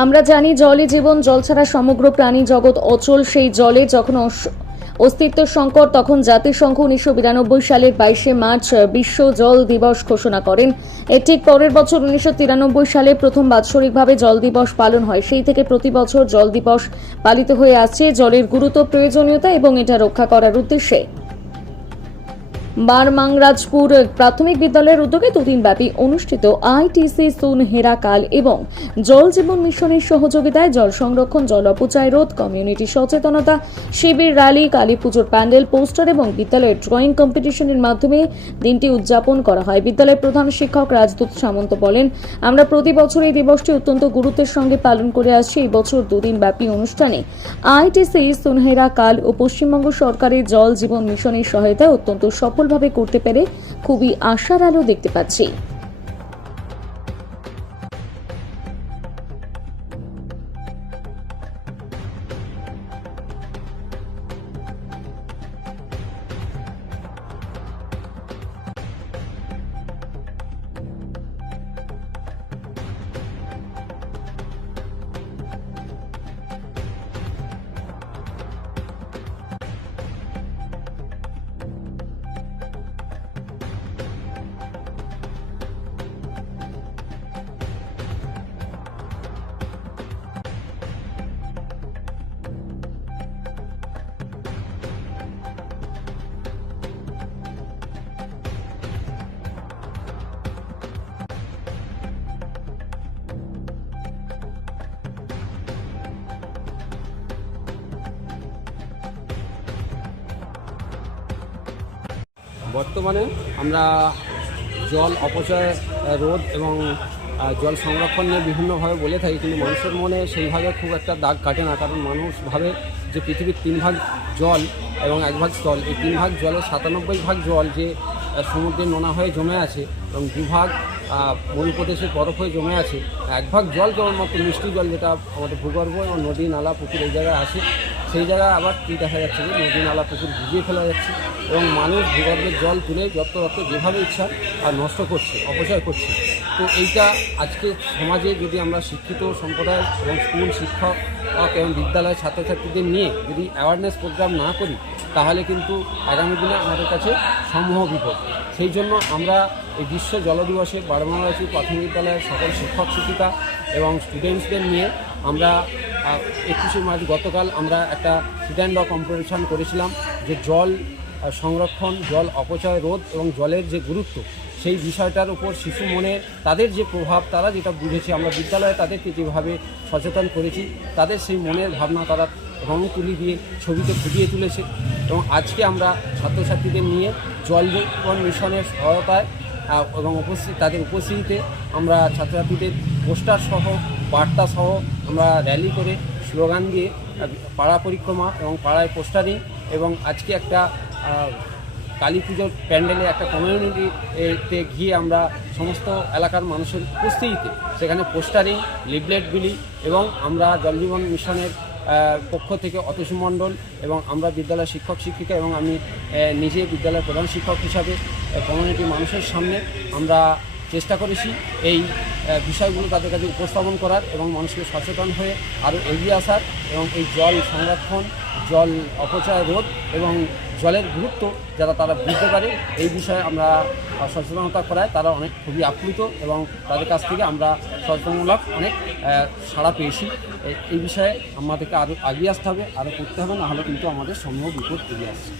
আমরা জানি জলই জীবন, জল ছাড়া সমগ্র প্রাণী জগৎ অচল। সেই জলে যখন অস্তিত্ব সংকট, তখন জাতিসংঘ 1992 সালের 22শে মার্চ বিশ্ব জল দিবস ঘোষণা করেন। এর ঠিক পরের বছর 1993 সালে প্রথম বাৎসরিকভাবে জল দিবস পালন হয়। সেই থেকে প্রতি বছর জল দিবস পালিত হয়ে আসছে। জলের গুরুত্ব, প্রয়োজনীয়তা এবং এটা রক্ষা করার উদ্দেশ্যে বারমাংরাজপুর প্রাথমিক বিদ্যালয়ের উদ্যোগে দুদিনব্যাপী অনুষ্ঠিত আইটিসি সুনহেরা কাল এবং জল জীবন মিশনের সহযোগিতায় জল সংরক্ষণ, জল অপচয় রোধ, কমিউনিটি সচেতনতা শিবির, র্যালি, কালী পুজোর প্যান্ডেল, পোস্টার এবং বিদ্যালয়ের ড্রয়িং কম্পিটিশনের মাধ্যমে দিনটি উদযাপন করা হয়। বিদ্যালয়ের প্রধান শিক্ষক রাজদূত সামন্ত বলেন, আমরা প্রতি বছর এই দিবসটি অত্যন্ত গুরুত্বের সঙ্গে পালন করে আসছি। এই বছর দুদিনব্যাপী অনুষ্ঠানে আইটিসি সুনহেরা কাল ও পশ্চিমবঙ্গ সরকারের জল জীবন মিশনের সহায়তায় অত্যন্ত সফলভাবে করতে পেরে খুবই আশার আলো দেখতে পাচ্ছি। বর্তমানে আমরা জল অপচয় রোধ এবং জল সংরক্ষণ নিয়ে বিভিন্নভাবে বলে থাকি, কিন্তু মানুষের মনে সেইভাবে খুব একটা দাগ কাটে না। কারণ মানুষ ভাবে যে পৃথিবীর 3 ভাগ জল এবং 1 ভাগ স্থল। এই 3 ভাগ জলে 97 ভাগ জল যে সমুদ্রে নোনা হয়ে জমে আছে এবং 2 ভাগ মরুপ্রদেশের বরফ হয়ে জমে আছে। 1 ভাগ জল কেবলমাত্র মিষ্টি জল, যেটা আমাদের ভূগর্ভ এবং নদী, নালা, পুকুর এই জায়গায় আসে। সেই জায়গায় আবার কী দেখা যাচ্ছে যে নদী, নালা, পুকুর ভিজিয়ে ফেলা যাচ্ছে এবং মানুষ ভূগর্ভের জল তুলে যত যেভাবে ইচ্ছা আর নষ্ট করছে, অপচয় করছে। তো এইটা আজকে সমাজে যদি আমরা শিক্ষিত সম্প্রদায় এবং স্কুল শিক্ষক এবং বিদ্যালয়ের ছাত্রছাত্রীদের নিয়ে যদি অ্যাওয়ারনেস প্রোগ্রাম না করি, তাহলে কিন্তু আগামী দিনে আমাদের কাছে সমূহ বিপদ। সেই জন্য আমরা এই বিশ্ব জল দিবসে বারমাংরাজপুর প্রাথমিক বিদ্যালয়ের সকল শিক্ষক শিক্ষিকা এবং স্টুডেন্টসদের নিয়ে আমরা 21শে মার্চ গতকাল আমরা একটা স্টুডেন্ট কম্পিটিশন করেছিলাম, যে জল সংরক্ষণ, জল অপচয় রোধ এবং জলের যে গুরুত্ব, সেই বিষয়টার উপর শিশু মনে তাদের যে প্রভাব, তারা যেটা বুঝেছে, আমরা বিদ্যালয়ে তাদেরকে যেভাবে সচেতন করেছি, তাদের সেই মনের ভাবনা তারা রং তুলি দিয়ে ছবিতে ফুটিয়ে তুলেছে। এবং আজকে আমরা ছাত্রছাত্রীদের নিয়ে জল জীবন মিশনের সহায়তায় এবং তাদের উপস্থিতিতে আমরা ছাত্রছাত্রীদের পোস্টার সহ, বার্তা সহ আমরা র্যালি করে, স্লোগান দিয়ে পাড়া পরিক্রমা এবং পাড়ায় পোস্টারিং এবং আজকে একটা কালী পুজোর প্যান্ডেলে একটা কমিউনিটিতে গিয়ে আমরা সমস্ত এলাকার মানুষের উপস্থিতিতে সেখানে পোস্টারিং, লিফলেট বিলি এবং আমরা জল জীবন মিশনের পক্ষ থেকে অতসী মণ্ডল এবং আমরা বিদ্যালয়ের শিক্ষক শিক্ষিকা এবং আমি নিজে বিদ্যালয়ের প্রধান শিক্ষক হিসাবে কমিউনিটি মানুষের সামনে আমরা চেষ্টা করেছি এই বিষয়গুলো তাদের কাছে উপস্থাপন করার এবং মানুষকে সচেতন হয়ে আরও এগিয়ে আসার এবং এই জল সংরক্ষণ, জল অপচয় রোধ এবং জলের গুরুত্ব যারা তারা বুঝতে পারে, এই বিষয়ে আমরা সচেতনতা করায় তারা অনেক খুবই আপ্লুত এবং তাদের কাছ থেকে আমরা সচেতনমূলক অনেক সাড়া পেয়েছি। এই বিষয়ে আমাদেরকে আরও এগিয়ে আসতে হবে, আরও করতে হবে, নাহলে কিন্তু আমাদের সমূহ বিপদ এগিয়ে আসছে।